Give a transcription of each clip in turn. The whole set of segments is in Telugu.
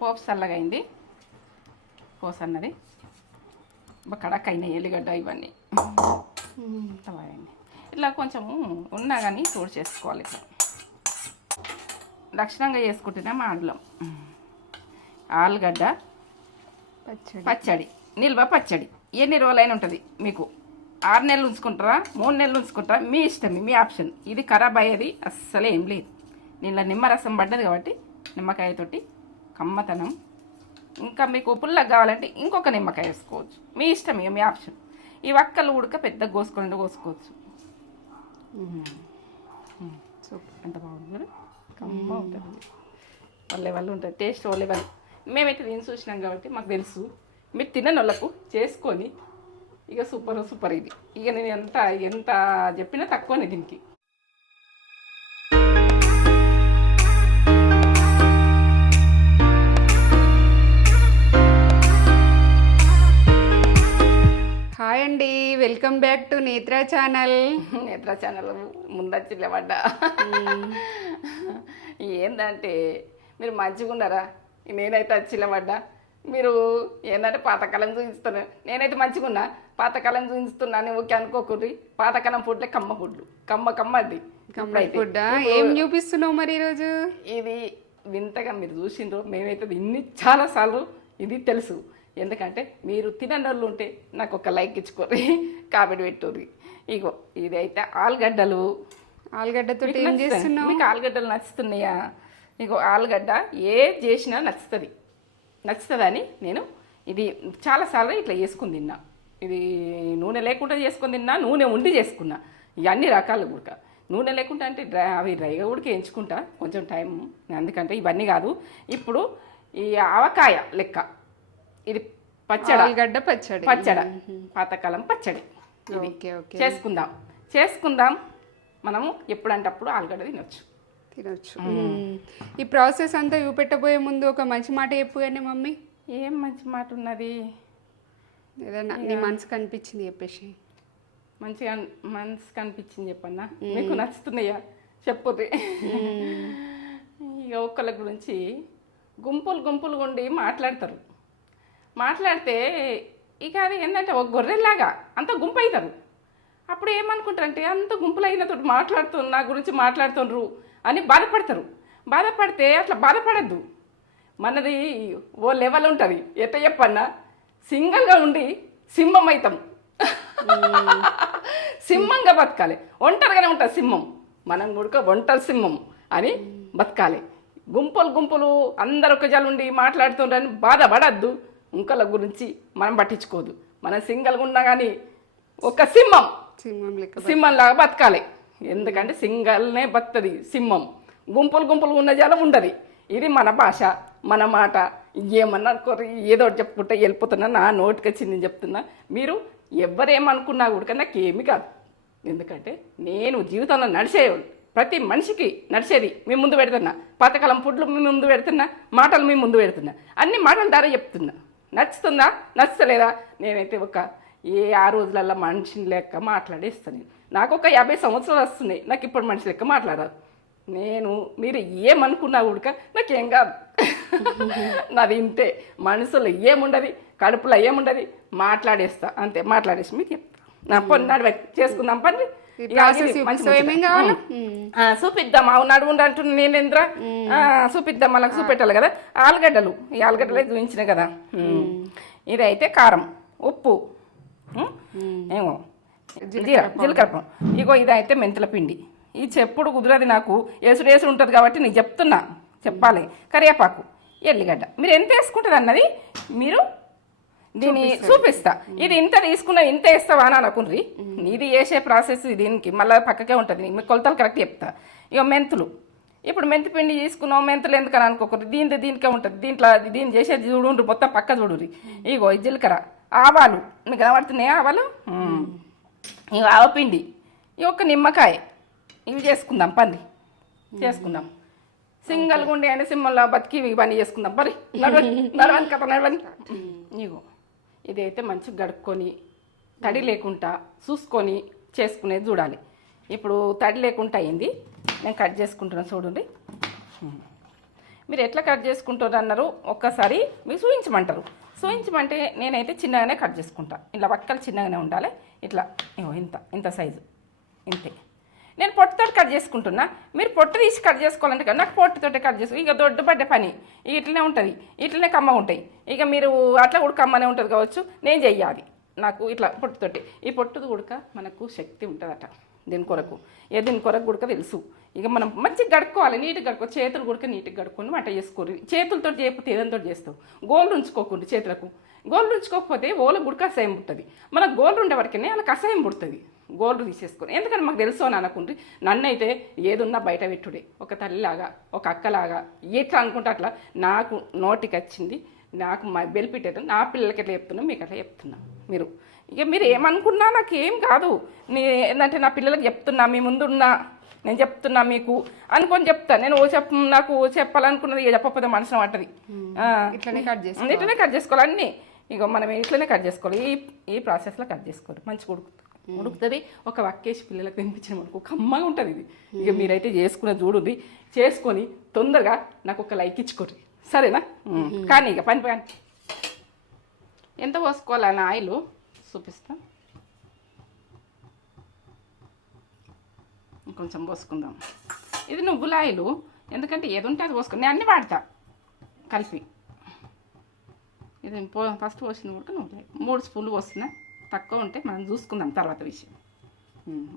పోపు చల్లగా అయింది. పోసు అన్నది కడక్ అయినాయి ఎల్లిగడ్డ ఇవన్నీ ఇట్లా కొంచెము ఉన్నా కానీ తోడు చేసుకోవాలి. ఇట్లా లక్షణంగా చేసుకుంటేనే మాడలం. ఆలుగడ్డ పచ్చడి, నిల్వ పచ్చడి ఎన్ని రోజులైనా ఉంటుంది. మీకు 6 నెలలు ఉంచుకుంటారా, 3 నెలలు ఉంచుకుంటారా, మీ ఇష్టం, మీ ఆప్షన్. ఇది ఖరాబ్ అయ్యేది అస్సలే ఏం లేదు. దీనిలో నిమ్మరసం పడ్డది కాబట్టి నిమ్మకాయతోటి కమ్మతనం. ఇంకా మీకు పుల్లగా కావాలంటే ఇంకొక నిమ్మకాయ వేసుకోవచ్చు, మీ ఇష్టం, మీ ఆప్షన్. ఈ వక్కలు ఉడక పెద్ద కోసుకోవచ్చు. సూపర్, ఎంత బాగుంది కదా, కమ్మ ఉంటుంది. వాళ్ళు ఉంటుంది, టేస్ట్ వాళ్ళు. మేమైతే దీన్ని చూసినాం కాబట్టి మాకు తెలుసు. మీరు తినని వాళ్ళకు చేసుకొని ఇక సూపర్ ఇది. ఇక నేను ఎంత చెప్పినా తక్కువనే దీనికి. హాయ్ అండి, welcome back to Netra channel. Netra channel ముందచ్చి లేవడ్డా. ఏంటంటే మీరు మంచిగా ఉన్నారా? నేనైతే వచ్చిలబడ్డా. మీరు ఏంటంటే పాతకాలం చూపిస్తాను, నేనైతే మంచిగా ఉన్నా. పాతకాలం చూపిస్తున్నాను ఓకే అనుకోకూడదు. పాతకాలం ఫుడ్లే కమ్మ ఫుడ్లు, కమ్మ అది ఫుడ్. ఏం చూపిస్తున్నావు మరి ఈరోజు? ఇది వింతగా మీరు చూసిండ్రు, మేమైతే ఇన్ని చాలాసార్లు ఇది తెలుసు. ఎందుకంటే మీరు తిననోళ్ళు ఉంటే నాకు ఒక లైక్ ఇచ్చుకోరి, కామెంట్ పెట్టుర్రి. ఇగో ఇది అయితే ఆలుగడ్డతో ఏం చేస్తున్నావు? మీకు ఆలుగడ్డలు నచ్చుతున్నాయా? ఇగో ఆలుగడ్డ ఏ చేసినా నచ్చుతుందని నేను ఇది చాలాసార్లు ఇట్లా చేసుకుని తిన్నా. ఇది నూనె లేకుండా చేసుకొని తిన్నా, నూనె ఉండి చేసుకున్నా. ఇక అన్ని రకాలు ఉడక. నూనె లేకుండా అంటే అవి డ్రైగా ఉడికి ఎంచుకుంటా కొంచెం టైం. ఎందుకంటే ఇవన్నీ కాదు. ఇప్పుడు ఈ ఆవకాయ లెక్క ఇది పచ్చడి, ఆలుగడ్డ పచ్చడి, పాతకాలం పచ్చడి చేసుకుందాం. మనము ఎప్పుడంటే అప్పుడు ఆలుగడ్డ తినొచ్చు. ఈ ప్రాసెస్ అంతా చూపెట్టబోయే ముందు ఒక మంచి మాట చెప్పు. కానీ మమ్మీ, ఏం మంచి మాట ఉన్నది? ఏదన్నా నీ మనసుకు అనిపించింది చెప్పేసి. మంచిగా మనసుకు అనిపించింది చెప్పన్నా. మీకు నచ్చుతున్నాయా చెప్పుర్రి. ఇక ఒక్కళ్ళ గురించి గుంపులు ఉండి మాట్లాడితే ఇక అది ఏంటంటే ఒక గొర్రెల్లాగా అంత గుంపు అవుతారు. అప్పుడు ఏమనుకుంటారంటే అంత గుంపులు అయినతో నా గురించి మాట్లాడుతుండ్రు అని బాధపడితే అట్లా బాధపడద్దు. మనది ఓ లెవెల్ ఉంటుంది. ఎట్లా చెప్పన్నా, సింగల్గా ఉండి సింహం అవుతాం. సింహంగా బతకాలి. ఒంటరిగానే ఉంటుంది సింహం. మనం కూడా ఒంటరి సింహం అని బతకాలి. గుంపులు అందరు ఒక జలు ఉండి మాట్లాడుతుండ్రని బాధపడద్దు. ఇంకొకళ్ళ గురించి మనం పట్టించుకోదు. మనం సింగల్గా ఉన్నా కానీ ఒక సింహంలాగా బతకాలి. ఎందుకంటే సింగల్నే బతుకుతుంది సింహం. గుంపులు ఉన్న జలం ఉండదు. ఇది మన భాష, మన మాట. ఏమన్నా ఏదో చెప్పుకుంటే వెళ్ళిపోతున్నా, నా నోటికి వచ్చింది చెప్తున్నా. మీరు ఎవరేమనుకున్నా కూడా నాకేమి కాదు. ఎందుకంటే నేను జీవితంలో ప్రతి మనిషికి నడిచేది మీ ముందు పెడుతున్నా. పాతకాలం ఫుడ్లు మీ ముందు పెడుతున్నా, మాటలు మీ ముందు పెడుతున్నా. అన్ని మాటల ద్వారా చెప్తున్నా. నచ్చుతుందా నచ్చలేదా? నేనైతే ఆ రోజులల్లో మనిషిని లెక్క మాట్లాడేస్తాను. నాకు ఒక 50 సంవత్సరాలు వస్తున్నాయి. నాకు ఇప్పుడు మనిషి లెక్క మాట్లాడారు. మీరు ఏమనుకున్నా కూడా నాకేం కాదు. నాది ఇంతే. మనసులో ఏముండదు, కడుపులో ఏముండదు. మాట్లాడేస్తా అంతే. మాట్లాడేసి మీకు చెప్తా. నా పని నడివే చేసుకుందాం. పని చూపిద్దాం. నడువుండి అంటున్నా నేను. ఎందురా చూపిద్దాం, మనకు చూపెట్టాలి కదా. ఈ ఆలుగడ్డలే చూపించిన కదా. ఇదైతే కారం, ఉప్పు, ఏమో జీలకర్ర. ఇగో ఇదైతే మెంతుల పిండి. ఇది చెప్పుడు కుదరది నాకు. ఏసుడు ఉంటుంది కాబట్టి నీకు చెప్పాలి. కరివేపాకు, ఎల్లిగడ్డ. మీరు ఎంత వేసుకుంటుంది అన్నది మీరు దీన్ని చూపిస్తా. ఇది ఇంత తీసుకున్నా ఇంత వేస్తావా అని అనుకుర్రి. ఇది వేసే ప్రాసెస్ దీనికి మళ్ళీ పక్కకే ఉంటుంది. మీకు కొలతలు కరెక్ట్ చెప్తా. ఇక మెంతులు. ఇప్పుడు మెంతి పిండి తీసుకున్నావు, మెంతులు ఎందుకని అనుకోకూడదు. దీనికే ఉంటుంది. దీన్ని చేసేది చూడుండ్రి, మొత్తం పక్క చూడుర్రి. ఇగో జీలకర్ర, ఆవాలు. మీకు కనబడుతున్నాయి ఆవాలు. ఇక ఆవపిండి, ఈ ఒక్క నిమ్మకాయ. ఇవి చేసుకుందాం. చేసుకుందాం. సింగల్గా ఉండి అంటే సింహంలో బతికి ఇవన్నీ చేసుకుందాం. నడవని కథ నడవని. ఇగో ఇదైతే మంచిగా గడుక్కొని తడి లేకుండా చూసుకొని చేసుకునేది చూడాలి. ఇప్పుడు తడి లేకుండా అయింది. నేను కట్ చేసుకుంటున్నాను చూడండి. మీరు ఎట్లా కట్ చేసుకుంటారు అన్నారు ఒక్కసారి మీకు చూపించమంటారు. చూపించమంటే నేనైతే చిన్నగానే కట్ చేసుకుంటా. ఇలా వక్కలు చిన్నగానే ఉండాలి. ఇట్లా ఇగో ఇంత సైజు ఇంతే. నేను పొట్టుతో కట్ చేసుకుంటున్నా. మీరు పొట్టు తీసి కట్ చేసుకోవాలంటే కదా, నాకు పొట్టుతోటి కట్ చేసుకో. ఇక దొడ్డుపడ్డ పని ఇట్లనే ఉంటుంది, ఇట్లనే కమ్మ ఉంటాయి. ఇక మీరు అట్లా కూడా కమ్మనే ఉంటుంది కావచ్చు, నేను చెయ్యాలి. నాకు ఇట్లా పొట్టుతోటి. ఈ పొట్టుది ఉడక మనకు శక్తి ఉంటుందట దీని కొరకు. దీని కొరకు గుడక తెలుసు. ఇక మనం మంచిగా గడుక్కోవాలి, నీట్గా గడుక్కో. చేతులు గుడక నీట్గా గడుక్కొని వంట చేసుకోరు. చేతులతో చేయకపోతే ఏదంతో చేస్తావు. గోళ్ళు ఉంచుకోకుండా చేతులకు. గోళ్ళు ఉంచుకోకపోతే ఓల గుడక అసహ్యం పుడుతుంది. మనకు గోళ్ళు ఉండే వరకనే వాళ్ళకి అసహ్యం పుడుతుంది. గోళ్ళు తీసేసుకొని. ఎందుకంటే మాకు తెలుసు అని అనుకుంటే నన్నైతే ఏదున్నా బయట పెట్టుడే. ఒక తల్లిలాగా, ఒక అక్కలాగా ఎట్లా అనుకుంటే అట్లా నాకు నోటికి వచ్చింది. నాకు మా బెల్పిట్ నా పిల్లలకి ఎట్లా చెప్తున్నా మీకు అట్లా చెప్తున్నా. మీరు ఏమనుకున్నా నాకు ఏం కాదు. ఏంటంటే నా పిల్లలకి చెప్తున్నా, మీ ముందున్నా నేను చెప్తున్నా మీకు అనుకొని చెప్తాను. నేను నాకు చెప్పాలనుకున్నది చెప్పకపోతే మనసులో పట్టది. ఇట్లనే కట్ చేసుకోవాలి అన్నీ. ఇక మనం ఇట్లనే కట్ చేసుకోవాలి. ఈ ప్రాసెస్లో కట్ చేసుకోవాలి. మంచిగా ఉడుకుతుంది. ఒక వక్కేసి పిల్లలకు తినిపించిన మనకు కమ్మగా ఉంటుంది ఇది. ఇక మీరైతే చేసుకున్న చూడండి. చేసుకొని తొందరగా నాకు ఒక లైక్ ఇచ్చుకోండి, సరేనా? కానీ ఇక పని ఎంత పోసుకోవాలని ఆయిల్ చూపిస్తా. కొంచెం పోసుకుందాం. ఇది నువ్వుల ఆయిల్, ఎందుకంటే ఏది ఉంటే అది పోసుకుని నేను అన్నీ వాడతా కలిపి. ఇది ఫస్ట్ పోసిన కూడా నువ్వుల ఆయిల్ 3 స్పూన్లు పోస్తున్నా. తక్కువ ఉంటే మనం చూసుకుందాం తర్వాత విషయం.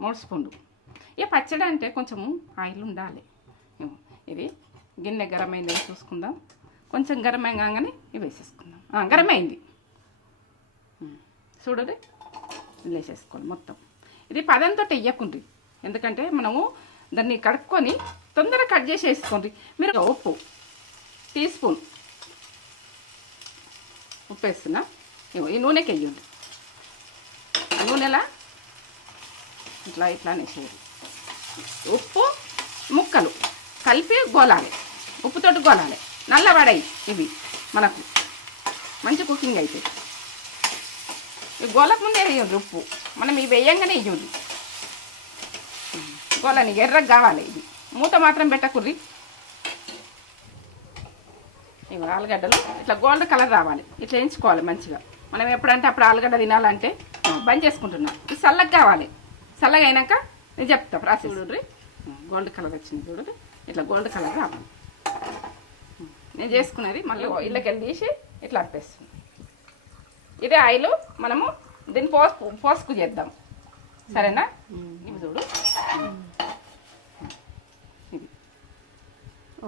3 స్పూన్లు. ఇక పచ్చడి అంటే కొంచెము ఆయిల్ ఉండాలి. ఇది గిన్నె గరం అయిందని చూసుకుందాం. కొంచెం గరం కాగానే ఇవి వేసేసుకుందాం. గరం అయింది చూడండి. వేసేసుకోవాలి మొత్తం. ఇది పదంతో వెయ్యకుండ్రి, ఎందుకంటే మనము దాన్ని కడుక్కొని తొందరగా కట్ చేసి వేసుకోండి. మీరు ఉప్పు టీ స్పూన్ ఉప్పు వేస్తున్నా. ఈ నూనెకి వెయ్యండి. నూనెలా ఇట్లా అనేసేది. ఉప్పు ముక్కలు కలిపి గోలాలి, ఉప్పుతోటి గోలాలి. నల్లబడాయి ఇవి మనకు మంచి కుకింగ్ అయితే. ఇవి గోలకు ముందే వేయండి ఉప్పు. మనం ఇవి వేయంగానే వేయండి. గోలని ఎర్రగా కావాలి. ఇది మూత మాత్రం పెట్టకుర్రి. ఇవి ఆలుగడ్డలు ఇట్లా గోల్డ్ కలర్ రావాలి. ఇట్లా వేయించుకోవాలి మంచిగా. మనం ఎప్పుడంటే అప్పుడు ఆలుగడ్డ తినాలంటే బంద్ చేసుకుంటున్నాం. ఇది చల్లగా కావాలి. చల్లగా అయినాక నేను చెప్తా ప్రాసెస్. చూడండి గోల్డ్ కలర్ వచ్చింది. చూడండి ఇట్లా గోల్డ్ కలర్ రావాలి. నేను చేసుకునేది మళ్ళీ ఇళ్ళకి వెళ్ళి తీసి ఇట్లా అర్పేస్తుంది. ఇదే ఆయిల్ మనము దీన్ని పోసుకు చేద్దాం, సరేనా? ఇవి చూడు ఇది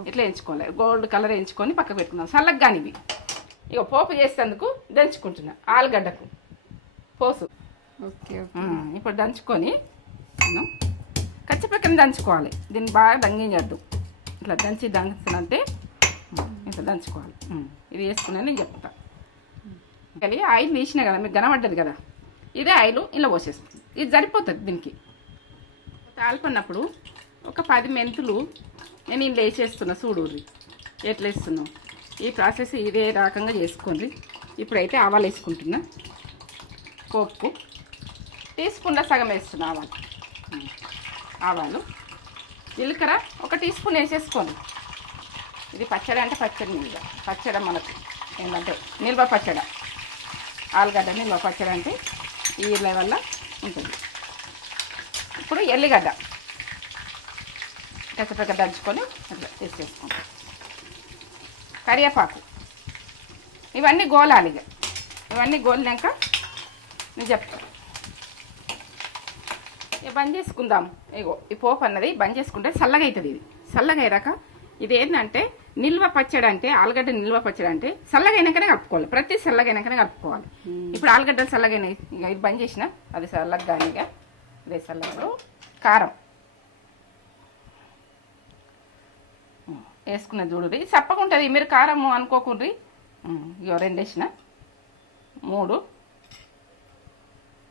ఇట్లా వేయించుకోవాలి. గోల్డ్ కలర్ వేయించుకొని పక్కకు పెట్టుకున్నాం. చల్లగా కానీ ఇవి ఇక పోపు చేసేందుకు దంచుకుంటున్నా. ఆలుగడ్డకు పోసు. ఓకే. ఇప్పుడు దంచుకొని కచ్చిపక్కన దంచుకోవాలి. దీన్ని బాగా దంగించద్దు. ఇట్లా దంచునంటే ఇట్లా దంచుకోవాలి. ఇది వేసుకున్నా నేను చెప్తా. ఆయిల్ వేసినా కదా మీకు కనబడ్డది కదా, ఇదే ఆయిల్ ఇలా పోసేస్తుంది. ఇది సరిపోతుంది దీనికి. తాలిపన్నప్పుడు ఒక 10 మెంతులు నేను ఇలా వేసేస్తున్నా. చూడుర్రి ఎట్లా వేస్తున్నాం. ఈ ప్రాసెస్ ఇదే రకంగా చేసుకోండి. ఇప్పుడైతే ఆవాలు వేసుకుంటున్నా. పోపు టీ స్పూన్లో సగం వేస్తున్నా ఆవాలు. జీలకర్ర 1 టీ స్పూన్ వేసేసుకోండి. ఇది పచ్చడి అంటే పచ్చడి మీద పచ్చడి మనకు ఏంటంటే నిల్వ పచ్చడి. ఆలుగడ్డ నిల్వ పచ్చడి అంటే ఈ లెవెల్లో ఉంటుంది. ఇప్పుడు ఎల్లిగడ్డ కచ్చపక్క దంచుకొని అట్లా తీసేసుకుంటాం. కరివేపాకు ఇవన్నీ గోలాలి. ఇవన్నీ గోలినాక నేను చెప్తాను. ఇక బంద్ చేసుకుందాం. ఇగో ఈ పోపు అన్నది బంద్ చేసుకుంటే చల్లగా అవుతుంది. ఇది చల్లగా అయ్యాక ఇది ఏంటంటే నిల్వ పచ్చడి అంటే ఆలుగడ్డ నిల్వ పచ్చడి అంటే చల్లగా అయినాకనే కలుపుకోవాలి. ప్రతి చల్లగా అయినాకనే కలుపుకోవాలి. ఇప్పుడు ఆలుగడ్డలు చల్లగానే ఇక ఇది బంద్ చేసిన అది చల్లగా కానీ ఇక అదే చల్లగా కారం వేసుకున్న చూడు. ఇది చప్పకుంటుంది. మీరు కారం అనుకోకుండ్రి. ఇక 2 వేసిన 3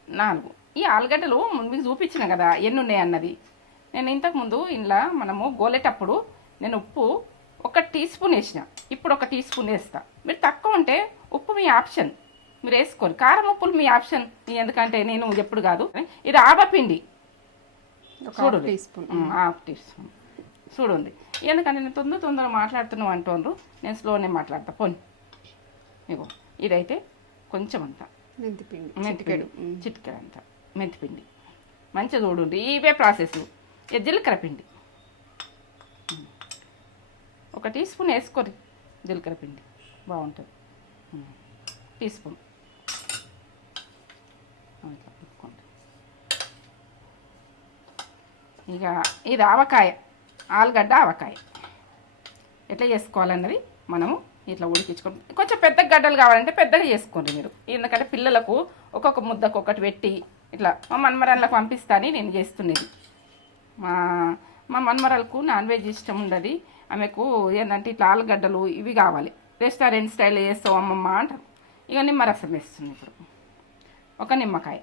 4. ఈ ఆలుగడ్డలు మీకు చూపించిన కదా ఎన్ని ఉన్నాయి అన్నది. నేను ఇంతకుముందు ఇంట్లో మనము గోలేటప్పుడు నేను ఉప్పు 1 టీ స్పూన్ వేసిన. ఇప్పుడు 1 టీ స్పూన్ వేస్తా. మీరు తక్కువ ఉంటే ఉప్పు మీ ఆప్షన్, మీరు వేసుకోండి. కారం ఉప్పులు మీ ఆప్షన్, ఎందుకంటే నేను ఎప్పుడు కాదు. ఇది ఆవపిండి చూడు, 1 టీ స్పూన్. 1/2 టీ స్పూన్ చూడండి. ఎందుకంటే నేను తొందర మాట్లాడుతున్నావు అంటుండ్రు, నేను స్లోనే మాట్లాడతా. పోనీ ఇగో ఇదైతే కొంచెం అంతా మెంతిపిండి మెంతిపిండి చిటికెడు అంతా మెంతిపిండి మంచిగా చూడండి. ఇవే ప్రాసెస్. జీలకర్ర పిండి 1 టీ స్పూన్ వేసుకోరు. జీలకర్ర పిండి బాగుంటుంది. టీ స్పూన్ ఇట్లా పెట్టుకోండి. ఇక ఇది ఆవకాయ, ఆలుగడ్డ ఆవకాయ ఎట్లా చేసుకోవాలన్నది మనము ఇట్లా ఉడికించుకోండి. కొంచెం పెద్ద గడ్డలు కావాలంటే పెద్దగా చేసుకోండి మీరు. ఎందుకంటే పిల్లలకు ఒక్కొక్క ముద్దకు ఒకటి పెట్టి ఇట్లా మా మన్మరాళ్ళకు పంపిస్తాను నేను చేస్తున్నది. మా మన్మరాలకు నాన్ వెజ్ ఇష్టం ఉండదు. ఆమెకు ఏంటంటే ఇట్లా ఆలుగడ్డలు ఇవి కావాలి. రెస్టారెంట్ స్టైల్లో చేస్తావు అమ్మమ్మ అంటారు. ఇక నిమ్మరసం వేస్తుంది. ఇప్పుడు ఒక నిమ్మకాయ.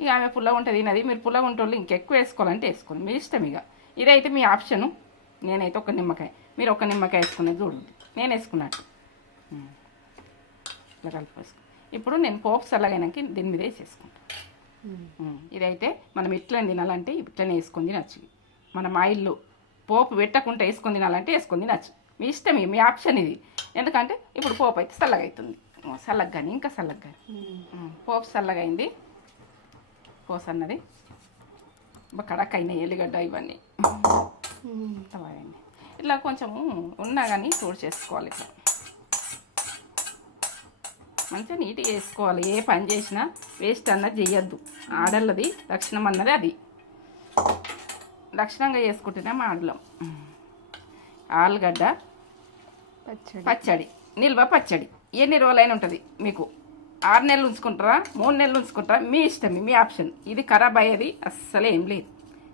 ఇక ఆమె పుల్లగా ఉంటుంది తినది. మీరు పుల్లగా ఉంటోళ్ళు ఇంకెక్కువ వేసుకోవాలంటే వేసుకోండి, మీ ఇష్టం. ఇక ఇదైతే మీ ఆప్షను. నేనైతే ఒక నిమ్మకాయ, మీరు ఒక నిమ్మకాయ వేసుకునేది చూడండి. నేను వేసుకున్నట్టు ఇట్లా కలిపేసుకో. ఇప్పుడు నేను పోపు చల్లగైనాక దీని మీద వేసేసుకుంటాను. ఇదైతే మనం ఇట్లనే తినాలంటే ఇట్లనే వేసుకొని తినచ్చు. మనం ఆయిల్లో పోపు పెట్టకుండా వేసుకొని తినాలంటే వేసుకొని తినచ్చు. మీ ఇష్టం, మీ ఆప్షన్ ఇది. ఎందుకంటే ఇప్పుడు పోపు అయితే చల్లగా అవుతుంది. చల్లగా కానీ ఇంకా చల్లగా కానీ పోపు చల్లగా అయింది. పోసు అన్నది కడక్ అయినాయి ఎల్లిగడ్డ ఇవన్నీ ఇట్లా కొంచెము ఉన్నా కానీ చూడు చేసుకోవాలి. ఇట్లా మంచిగా నీట్గా వేసుకోవాలి. ఏ పని చేసినా వేస్ట్ అన్నది చేయొద్దు. ఆడళ్ళది లక్షణం అన్నది అది. లక్షణంగా చేసుకుంటేనే మా ఆడలం. ఆలుగడ్డ పచ్చడి, నిల్వ పచ్చడి ఎన్ని రోజులైనా ఉంటుంది మీకు. 6 నెలలు ఉంచుకుంటారా, 3 నెలలు ఉంచుకుంటారా, మీ ఇష్టం, మీ ఆప్షన్. ఇది ఖరాబ్ అయ్యేది అస్సలే ఏం లేదు.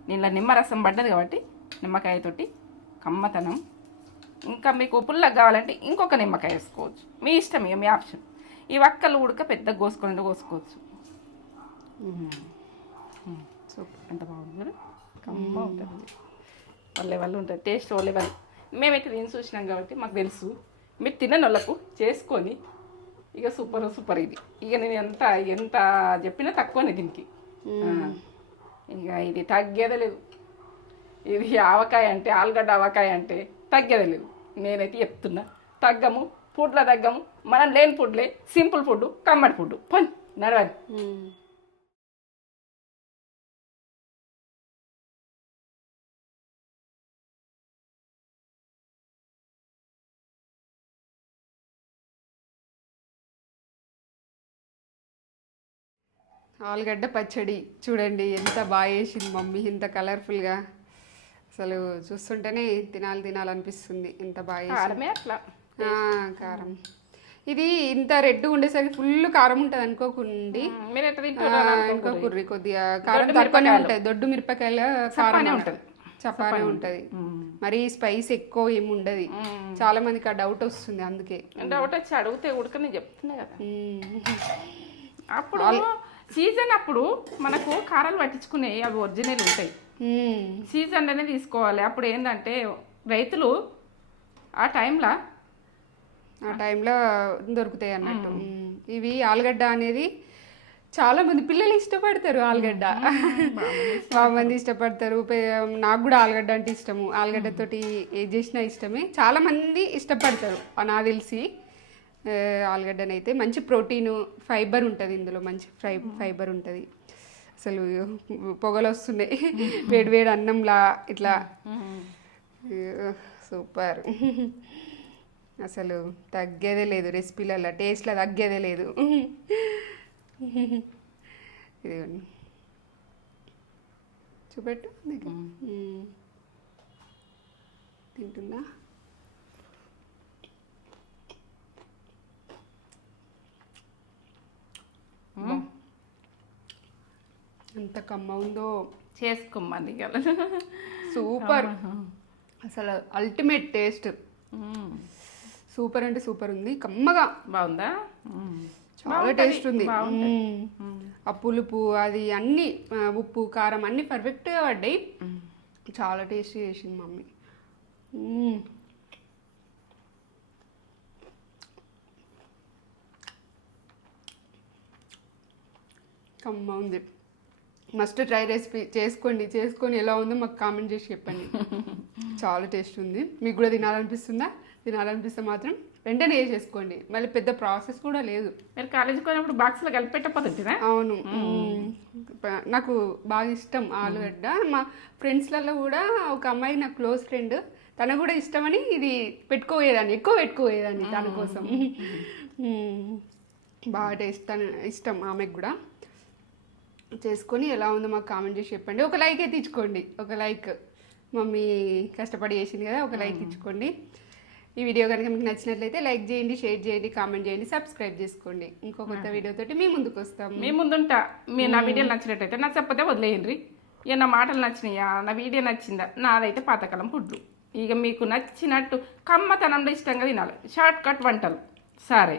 దీనిలో నిమ్మరసం పడ్డది కాబట్టి నిమ్మకాయతోటి కమ్మతనం. ఇంకా మీకు పుల్లగా కావాలంటే ఇంకొక నిమ్మకాయ వేసుకోవచ్చు. మీ ఇష్టం, మీ ఆప్షన్. ఈ వక్కలు ఉడక పెద్దగా కోసుకోవచ్చు. సూపర్, ఎంత బాగుంది కదా. కమ్మ ఉంటుంది, వాళ్ళు ఉంటుంది. టేస్ట్ వాళ్ళు మేమైతే దీన్ని చూసినాం కాబట్టి మాకు తెలుసు. మీరు తినని వాళ్ళకు చేసుకొని ఇక సూపర్ ఇది. ఇక నేను ఎంత చెప్పినా తక్కువనే దీనికి. ఇక ఇది తగ్గేదే లేదు. ఇది ఆవకాయ అంటే, ఆలుగడ్డ ఆవకాయ అంటే తగ్గేదే లేదు. నేనైతే చెప్తున్నా, తగ్గము, ఫుడ్లో తగ్గము. మనం లేని ఫుడ్లే, సింపుల్ ఫుడ్, కమ్మటి ఫుడ్. పని నడవాలి. ఆలుగడ్డ పచ్చడి చూడండి ఎంత బాగా చేసింది మమ్మీ, ఎంత కలర్ఫుల్గా. అసలు చూస్తుంటేనే తినాలనిపిస్తుంది. ఎంత బాగా కారమే అట్లా కారం. ఇది ఇంత రెడ్ ఉండేసరికి ఫుల్ కారం ఉంటుంది అనుకోకుండి. అనుకోకుర్రి కొద్దిగా కారం తక్కువనే ఉంటుంది. దొడ్డు మిరపకాయల కారం ఉంటుంది, చపానే ఉంటుంది. మరి స్పైస్ ఎక్కువ ఏమి ఉండదు. చాలా మందికి ఆ డౌట్ వస్తుంది. అందుకే డౌట్ వచ్చి అడిగితే ఉడకని చెప్తున్నా కదా. అప్పుడు సీజన్ అప్పుడు మనకు కారాలు పట్టించుకునే అవి ఒరిజినల్ ఉంటాయి. సీజన్లోనే తీసుకోవాలి. అప్పుడు ఏంటంటే రైతులు ఆ టైంలో దొరుకుతాయి అన్నట్టు. ఇవి ఆలుగడ్డ అనేది చాలా మంది పిల్లలు ఇష్టపడతారు. ఆలుగడ్డ బాగా మంది ఇష్టపడతారు. నాకు కూడా ఆలుగడ్డ అంటే ఇష్టము. ఆలుగడ్డతోటి ఏది చేసినా ఇష్టమే. చాలా మంది ఇష్టపడతారు నాకు తెలిసి. ఆలుగడ్డనైతే మంచి ప్రోటీన్, ఫైబర్ ఉంటుంది ఇందులో. మంచి ఫైబర్ ఉంటుంది. అసలు పొగలు వస్తున్నాయి వేడి అన్నంలా ఇట్లా. సూపర్, అసలు తగ్గేదే లేదు. రెసిపీలలో టేస్ట్లో తగ్గేదే లేదు. ఇదిగోండి చూపెట్టు. తింటుందా? ఎంత కమ్మ ఉందో. చేసుకోమని సూపర్, అసలు అల్టిమేట్ టేస్ట్. సూపర్ అంటే సూపర్ ఉంది. కమ్మగా బాగుందా? చాలా టేస్ట్ ఉంది. ఆ పులుపు అది అన్నీ, ఉప్పు కారం అన్నీ పర్ఫెక్ట్గా పడ్డాయి. చాలా టేస్ట్ చేసింది మమ్మీ. కమ్మ ఉంది. మస్ట్ ట్రై రెసిపీ చేసుకొని ఎలా ఉందో మాకు కామెంట్ చేసి చెప్పండి. చాలా టేస్ట్ ఉంది. మీకు కూడా తినాలనిపిస్తే మాత్రం వెంటనే చేసుకోండి. మళ్ళీ పెద్ద ప్రాసెస్ కూడా లేదు. మీరు కాలేజీకి పోయినప్పుడు బాక్స్లో కలిపి పెట్టకపోతుందా? అవును. నాకు బాగా ఇష్టం ఆలుగడ్డ. మా ఫ్రెండ్స్లలో కూడా ఒక అమ్మాయి నాకు క్లోజ్ ఫ్రెండ్, తనకు కూడా ఇష్టమని ఇది ఎక్కువ పెట్టుకోయేదాన్ని తన కోసం. బాగా ఇష్టం ఆమెకు కూడా. చేసుకొని ఎలా ఉందో మాకు కామెంట్ చేసి చెప్పండి. ఒక లైక్ అయితే ఇచ్చుకోండి. ఒక లైక్, మమ్మీ కష్టపడి చేసింది కదా, ఒక లైక్ ఇచ్చుకోండి. ఈ వీడియో కనుక మీకు నచ్చినట్లయితే లైక్ చేయండి, షేర్ చేయండి, కామెంట్ చేయండి, సబ్స్క్రైబ్ చేసుకోండి. ఇంకో కొత్త వీడియోతోటి మీ ముందుకు వస్తాం. మీ ముందుంటా. మీరు నా వీడియోలు నచ్చినట్టయితే నచ్చకపోతే వదిలేయండి. ఇక నా మాటలు నచ్చినాయా, నా వీడియో నచ్చిందా, నాదైతే పాతకాలం ఫుడ్లు. ఇక మీకు నచ్చినట్టు కమ్మతనంలో ఇష్టంగా తినాలి. షార్ట్ కట్ వంటలు సరే.